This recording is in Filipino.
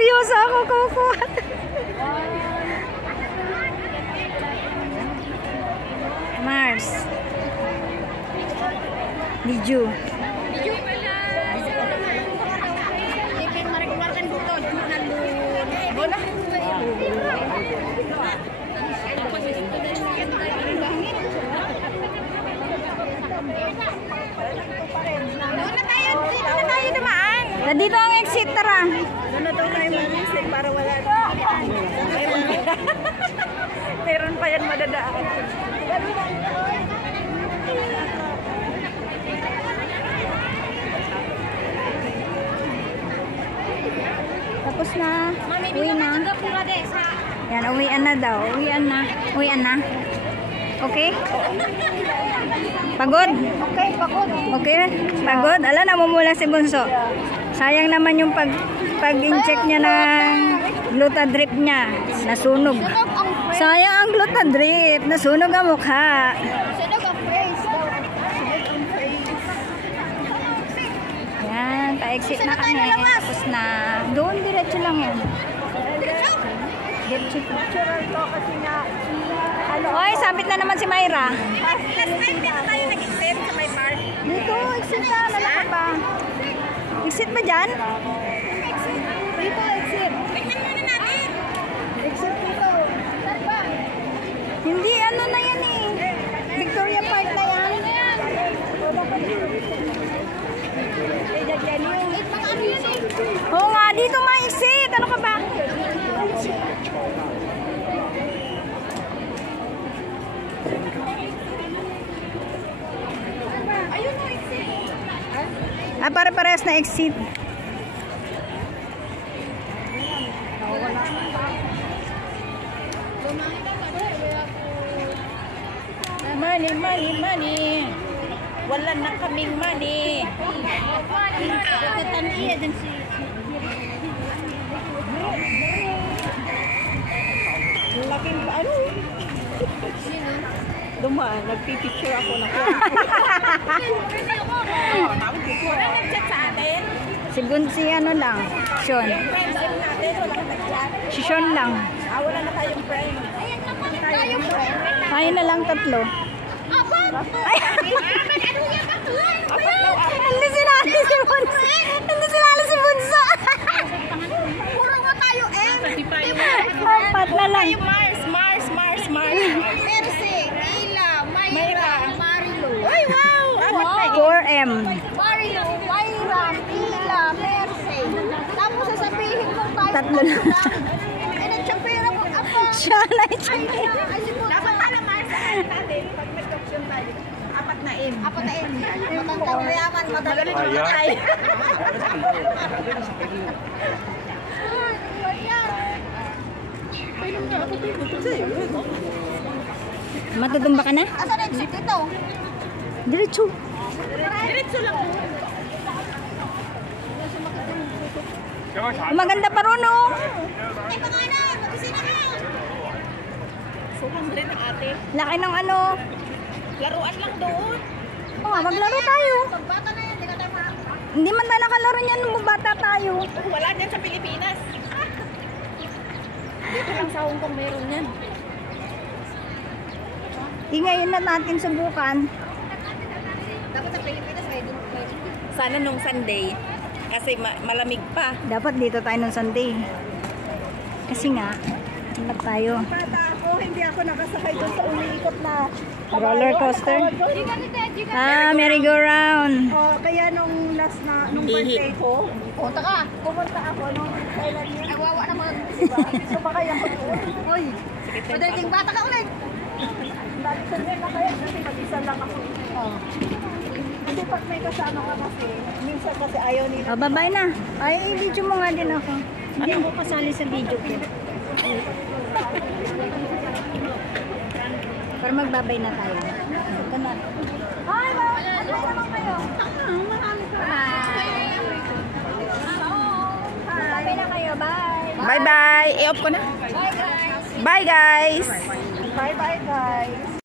seryoso ako kukuha. Mars. Biju. Biju pala. Ibig marikuwarkan dito. Bola. Nandito ang exit, tara. Doon na daw tayo mag-exit para wala. Meron pa yan madadaan. Tapos na. Uwi na. Yan, uwian na daw. Uwian na. Uwian na. Okay? Pagod? Okay, pagod. Okay? Pagod? Ala, namumula si Bunso. Sayang naman yung pag-incheck niya ng glutadrip niya. Nasunog. Sayang ang glutadrip. Nasunog ang mukha. Sunog ang face. Yan, pa-exit na kami. Tapos na. Doon, diretso lang yan. Diretso. Kasi nga, Oy, sabit na naman si Myra. last time dito tayo nag-exit sa may park. Dito, exit na. Lalakad pa. Exit ba dyan? Dito, exit. Tignan muna natin. Exit dito. Saan ba? Hindi, ano na yan eh. Victoria Park na yan. Oo nga, dito ma-exit. Ano ka ba? Ayun na, exit. Ah, pare-parehas na exit. Money, money, money. Wala na kaming money. Kataniya din si... Laking pa, ano? Dumaan, nagpipicture ako na. Wala nag-chat sa atin? Si ano lang. Sean. Friends natin, walang nag-chat. Si Sean lang. Wala na tayong friend. Ayan naman tayong friend. Tayo na lang tatlo. Ay! Hindi sinali si Bunso. Hindi sinali si Bunso. Puro nga tayo, Apat na lang. Mars. Mercy, Ila, Mayra, Marilo. Ay, wow! 4M. Marilo, Mayra, Ila, Mercy. Tapos sasabihin mo tayo. Tatlo lang. Ay, nagtsapira mo ako. Siya na i-check. Dapat pala, Mars, natin, pag nag-option tayo, 4 na M. 4 na M. Matandang mayaman, madaling matay. Matutumba ka na? Asa na exit dito? Diretso. Diretso lang. Maganda pa ron, oh. Ay, mga na, mag-isina ka. Sukang rin ang ate. Laki ng ano. Laruan lang doon. Oo, maglaro tayo. Pagbata na yan, di ka tayo makakita. Hindi man tayo nakalaro niyan nung bata tayo. Wala dyan sa Pilipinas. Dito lang sa Hong Kong meron yan. Ngayon na natin subukan. Dapat sa Pilipinas may din. Sana nung Sunday. Kasi malamig pa. Dapat dito tayo nung Sunday. Kasi nga, dapat tayo. Bata ako, hindi ako nakasakay doon sa umiikot na Roller coaster? Merry-go-round. Kaya nung last na, nung birthday ko, pumunta ako nung kailan yun. Ay, wawa naman. Sumakay ako doon. Uy, madaling bata ka ulit. Dati sa na kaya kasi mag-isa lang ako. Kasi pag may kasama ka kasi, minsan kasi ayaw nila. Bye-bye na. Ay, i-video mo nga din ako. Hindi ako kasali sa video ko. Para magbabay na tayo. Ito na. Hi, bye naman kayo. Magbabay na kayo. Bye. Bye-bye. I-off ko na. Bye, guys. Bye, guys. Bye-bye, guys.